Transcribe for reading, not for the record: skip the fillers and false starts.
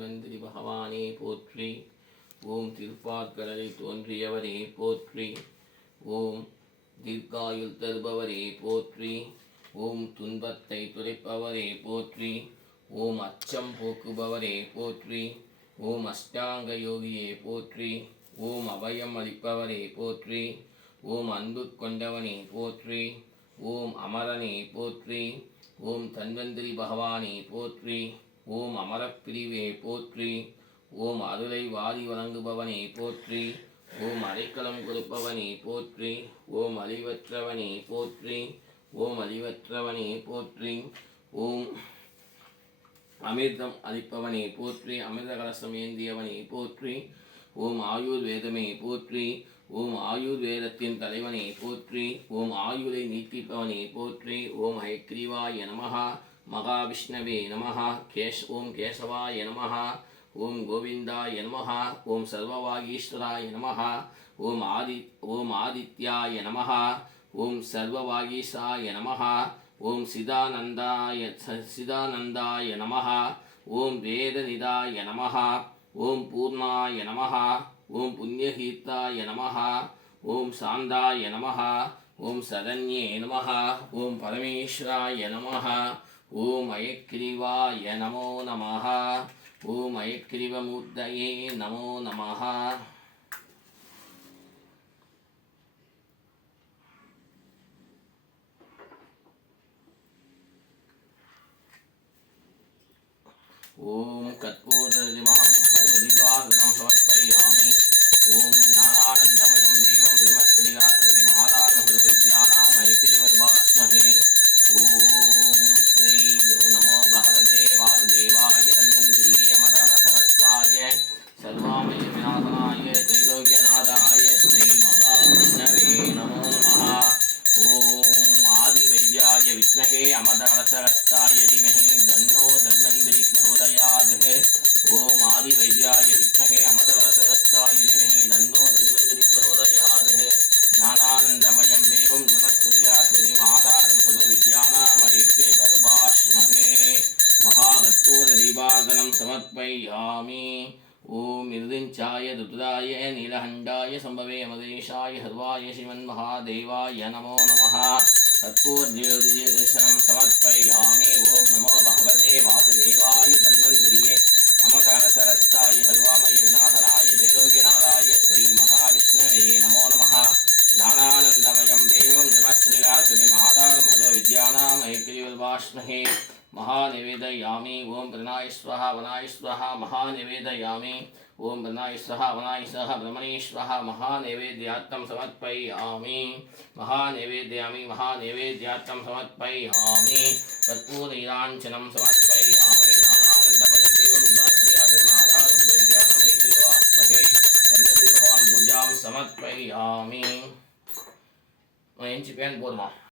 தன்வந்திரி பகவானே போற்றி. ஓம் திருப்பாற்கடலை தோன்றியவரே போற்றி. ஓம் தீர்க்காயுள் தருபவரே போற்றி. ஓம் துன்பத்தை துடைப்பவரே போற்றி. ஓம் அச்சம் போக்குபவரே போற்றி. ஓம் அஷ்டாங்க யோகியே போற்றி. ஓம் அபயம் அளிப்பவரே போற்றி. ஓம் அன்பு கொண்டவனே போற்றி. ஓம் அமரனே போற்றி. ஓம் தன்வந்திரி பகவானே போற்றி. ஓம் அமரப்பிரிவே போற்றி. ஓம் அருளை வாரி வழங்குபவனே போற்றி. ஓம் அடைக்கலம் கொடுப்பவனே போற்றி. ஓம் அழிவற்றவனே போற்றி. ஓம் அழிவற்றவனே போற்றி. ஓம் அமிர்தம் அளிப்பவனே போற்றி. அமிர்த கலசம் ஏந்தியவனே போற்றி. ஓம் ஆயுர் வேதமே போற்றி. ஓம் ஆயுர் வேதத்தின் தலைவனே போற்றி. ஓம் ஆயுரை நீட்டிப்பவனே போற்றி. ஓம் ஹயக்ரீவாய நமஹ. மகாவிஷ்ணவே நமஹ. ஓம் கேசவாய நமஹ. ஓம் கோவிந்தாய நமஹ. ஓம் சர்வவாகீஸ்வராய நமஹ. ஓம் ஆதித்யாய நமஹ. ஓம் சர்வவாகீசாய நமஹ. ஓம் சிதானந்தாய நமஹ. ஓம் வேதநிதாய நமஹ. ஓம் பூர்ணாய நமஹ. ஓம் புண்ணியகீர்த்தாய நமஹ. ஓம் சாந்தாய நமஹ. ஓம் சரண்யே நமஹ. ஓம் பரமேஸ்வராய நமஹ. ஓம் அயக்ரீவாய நமோ நமஹ. ஓம் அயக்ரீவமூர்த்தயே நமோ நமஹ. ஓம் கற்பூரமஹம் கல்பதீபார்த்தனம் சமர்ப்பயாமி. ஓம் ஞானானந்தமயம் தேவம் விமஸ்திரிகாத்ரிம் ஆதாரம் வித்யானாம் ஐக்கிரிவர்பாஸ்மஹே. ஓம் ஸ்ரீ நமோ பகவதே வாசுதேவாய தன்வந்திரியே மதனசகஸ்தாய சர்வாமய விநாசனாய த்ரைலோக்யநாதாய ஸ்ரீ மகாவிஷ்ணவே நமோ நமஹ. ஓம் ஆதிவைத்யாய விஷ்ணவே அமதகலசகஸ்தாய தீமஹி தன்னோ தன்வந்திரி பிரசோதயாத். ஓம் ஆதிவைத்யாய விஷ்ணவே அமதகலசகஸ்தாய தீமஹி தன்னோ தன்வந்திரி பிரசோதயாத். ஞானானந்தமயம் தேவம் விமஸ்திரிகாத்ரிம் ஆதாரம் சர்வவித்யானாம் ஐக்கிரிவர்பாஸ்மஹே. மகாகற்பூரதீபார்த்தனம் சமர்ப்பயாமி. ஓம் மிருதிஞ்சாய துர்தாய நீலகண்டாய சம்பவே அமதேஷாய ஹர்வாய ஸ்ரீமன்மகாதேவாய நமோ நமஹ. கற்பூர்ஜோதிதர்சனம் சமர்ப்பயாமி. ஓம் நமோ பகவதே வாசுதேவாய தன்வந்திரியே அமதகலசகஸ்தாய சர்வாமய விநாசனாய த்ரைலோக்யநாதாய ஸ்ரீ மகாவிஷ்ணவே நமோ நமஹ. ஞானானந்தமயம் தேவம் விமஸ்திரிகாத்ரிம் ஆதாரம் சர்வவித்யானாம் ஐக்கிரிவர்பாஸ்மஹே. महानिवेदयामि. ओम प्रणय स्वः वनाय स्वः महानिवेदयामि. ओम प्रणय स्वः वनाय स्वः ब्रह्मणे स्वः महानिवेद्यात्तं समर्पयामि. महानिवेदयामि महानिवेद्यात्तं समर्पयामि. कर्पूरनीराञ्जनं समर्पयामि. नानानन्दमयं देवं विद्यानं ऐक्यवास्महे. तन्नदि भगवान् पूजां समर्पयामि. एंची पेन बोलमा